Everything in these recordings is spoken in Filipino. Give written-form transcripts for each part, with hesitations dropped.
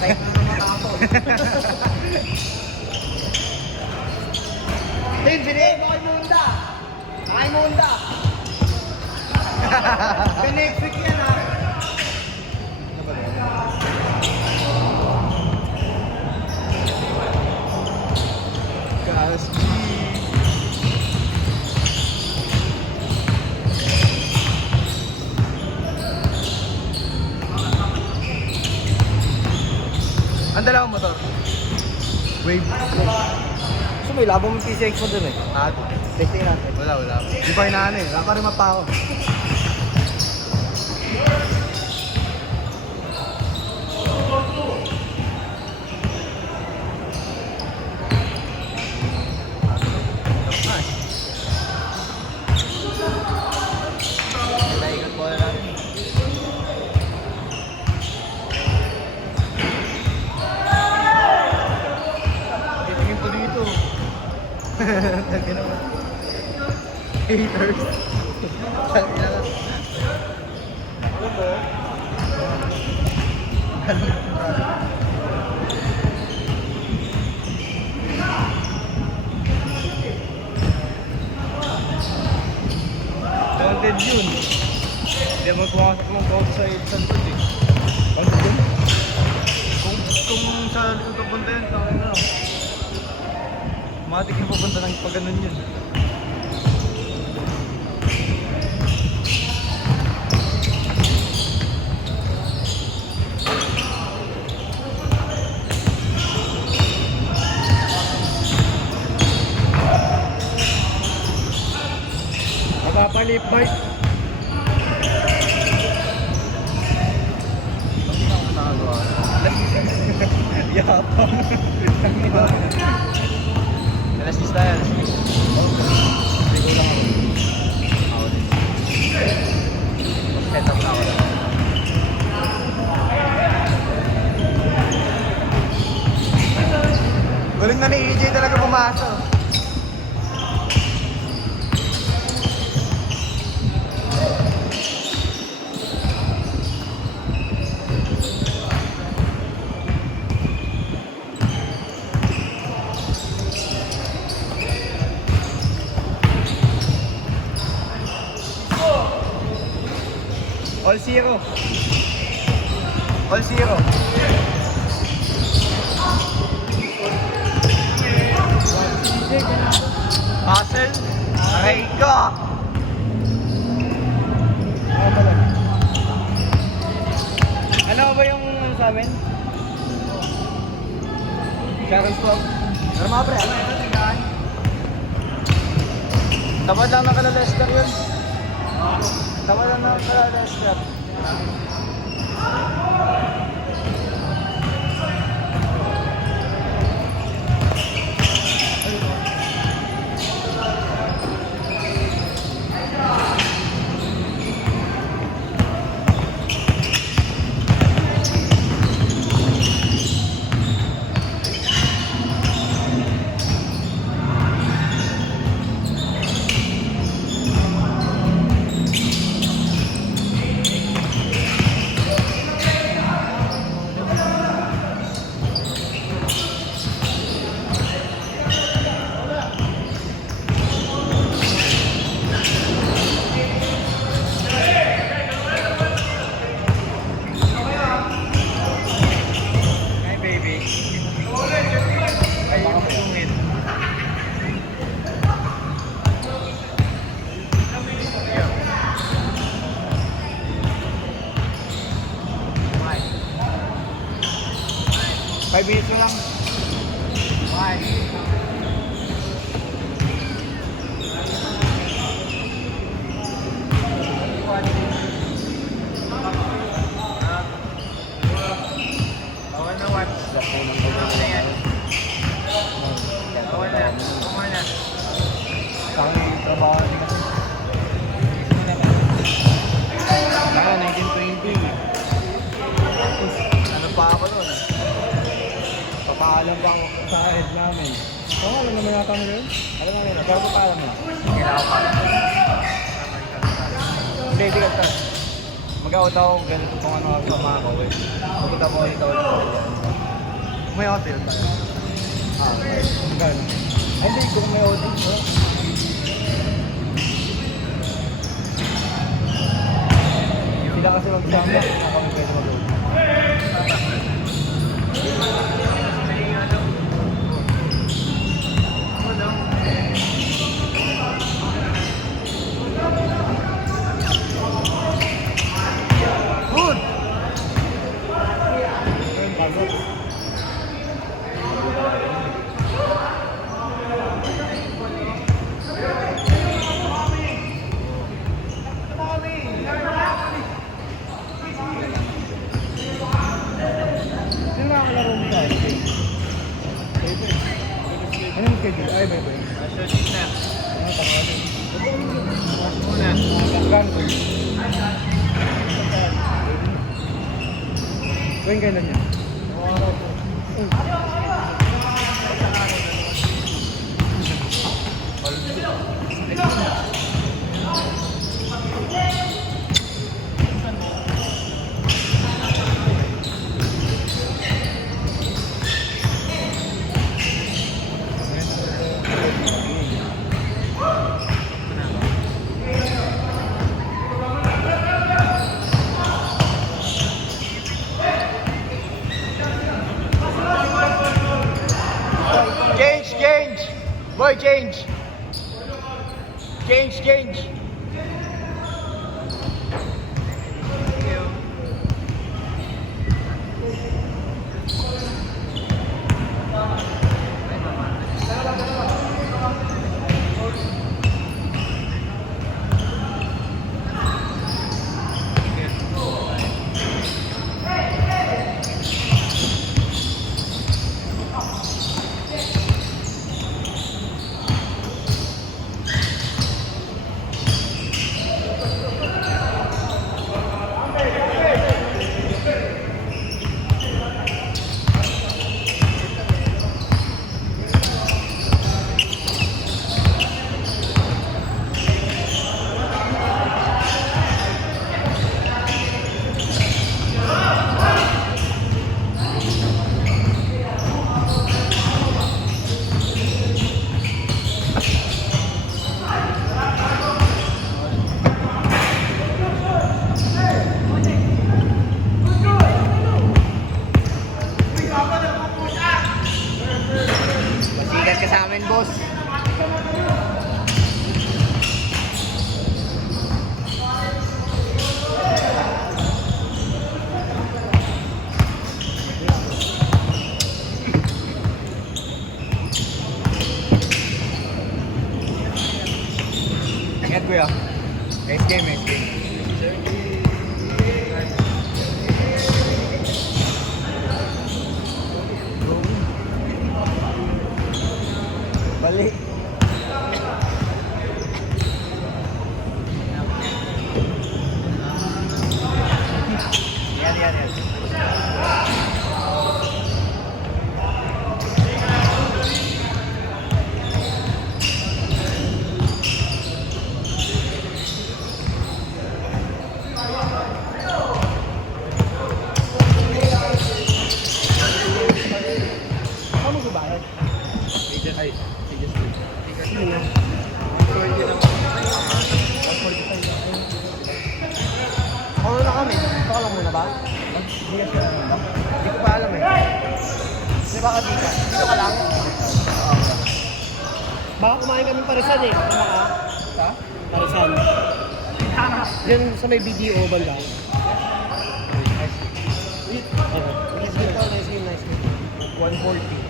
Kahit na matapos. Tin, binigay mo kay Munda. Kay Munda. Next week yan ha. Gaspi. Ang dalawang motor? Wave. So may labang ng PCX mo dun eh. Testing natin. Wala. Di pa inaan eh. Nakarima pa ako. Ikot mo na natin. Tingin po dito. Tangin naman. Haters. Tangin naman. Content yun. Hindi magpumasok ng bawat sa Santos eh. Content yun? Kung sa likod papunta yun, tangin na. Matik yung papunta ng pag ganun yun. Napapalip bike. Hindi na ako nakagawa. Yapang. Alas 6 tayo, alas 6. Hindi ko lang ako. Ako din. Set up na ako lang. Galing na ni EJ talaga pumasok. All zero. All zero. Hassel. Aray ka. Ano ba yung ano sa amin? Sharon Swap. Pero mga pre, ano ito? Tingnan. Tapos lang ng kalalester yun. Tama lang na pala na strap. Five minutes lang. Bye. Bawal na watch. Bawal na yan. Bawal na. Bawal na. Tangang trabaho niya kasi. Kaya 1920. Ano pa ako doon? Papaalam lang sa head namin. Oo, alam naman yata mo rin. Alam naman yun. Pero papaalam mo. Kailangan pa. Hindi, di ka. Mag-out ako ganito kung ano sa mga ko. Pupunta mo ito. may hotel tayo. Okay. Gano'n. Ay, hindi, kung may hotel, no? Sila kasi magsama, ako kami pwede mag-hotel. Good! Ayun, pagod. Sino nakakalaro mo tayo? Anong schedule? Ay, bye-bye. Ano tayo? Gano'n? Gawin kayo na niya. Change! Boy, change! Change! Masigat ka sa amin, boss. Ingat, kuya. Nice game. Balik. Yan. Ano ba ba? Ay, Ano na kami? Ito ka lang muna ba? Hindi ko pa alam eh. Di ba ka dito? Dito ka lang? Baka kumain kami parisan eh. Tama ka? Sa? Parisan. Yan sa may BDO banda. Nice game. 140.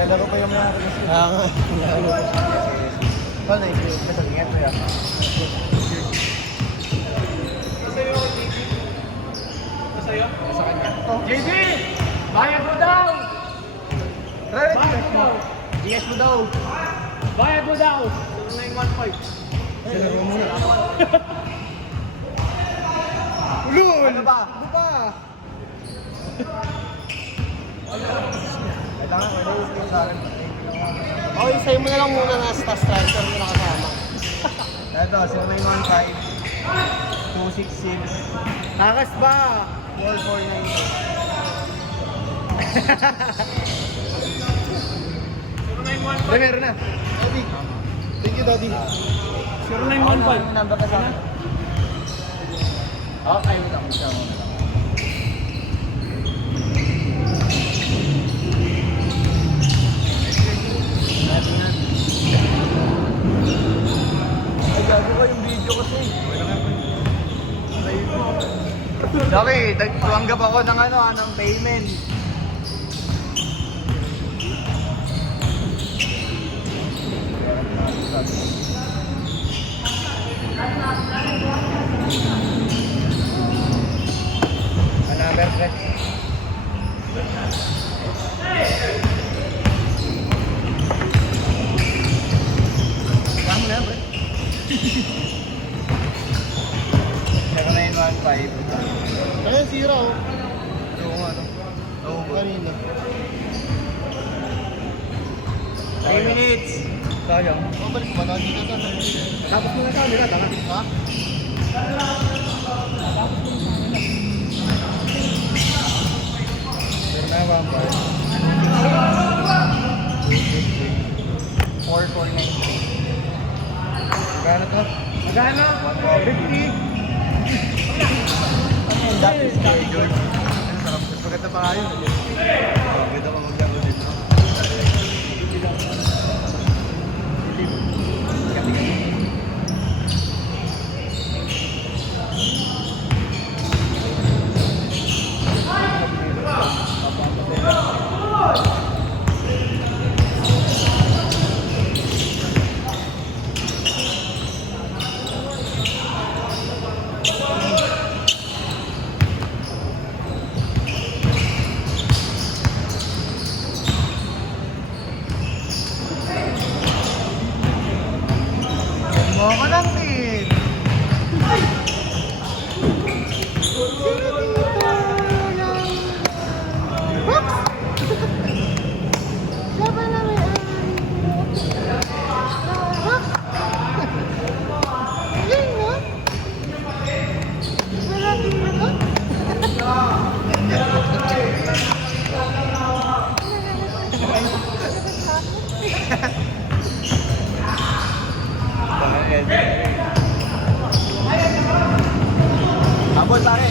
Galaro pa yung mga kasi. nga. Paano yung ingat mo yan? Sa kanya. JD! Bayad mo daw! Right? Bayad mo daw! Yes mo daw. Bayad mo daw. 915. Sila mo muna. Ulul! Ano ba? Ano ba? Kailangan may naisip ko sa akin. Okay, sa'yo mo na lang muna na sa striker mo nakasama. Ito, 0915 266 Takas ba? 4492. Ay, meron na. Daddy. Thank you, Daddy. 0915. Number ka sa akin. Okay, wait lang. Siya muna lang. Ay, gago ko yung video kasi. Dami, tumanggap ako ng ng payment. Another threat. Kamo na yan, pre. 0915. Ayun, sira oh. Oo nga, no? Oo, Kanina. 3 minutes. Sayang. Balik ba? Dito to. Tapos mo na sa kanila, tama? Ha? Meron na ba? 4492. Gano'n to? Magkano? 50. That is scheduled. Ano, sarap. Mas maganda pa nga yun. Maganda pa maglaro dito. Mo ka lang din. Abot pare.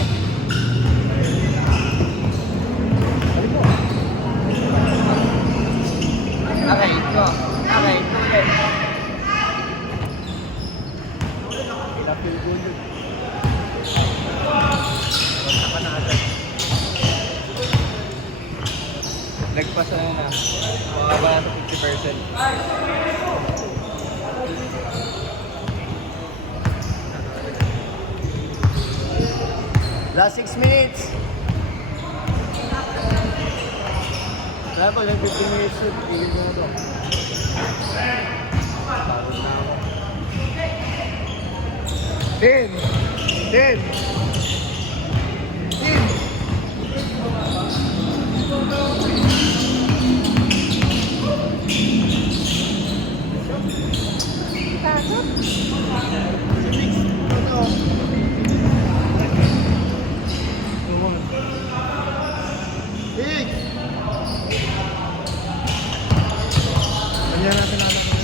Okay, ito. Okay, ito. Ilapil ko yun. Punta ka na agad. Nagpasa na. Mababa na sa 50%. Last 6 minutes. Kaya pag 15 minutes yun, pigil ko na to. Pagod na ako. 10. 10. Big! Ganyan natin anak ko.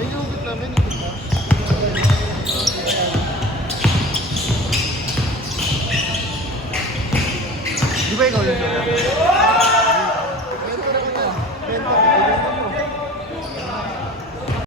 Ay, yung hugit namin, hugit na. Di ba ikaw yun?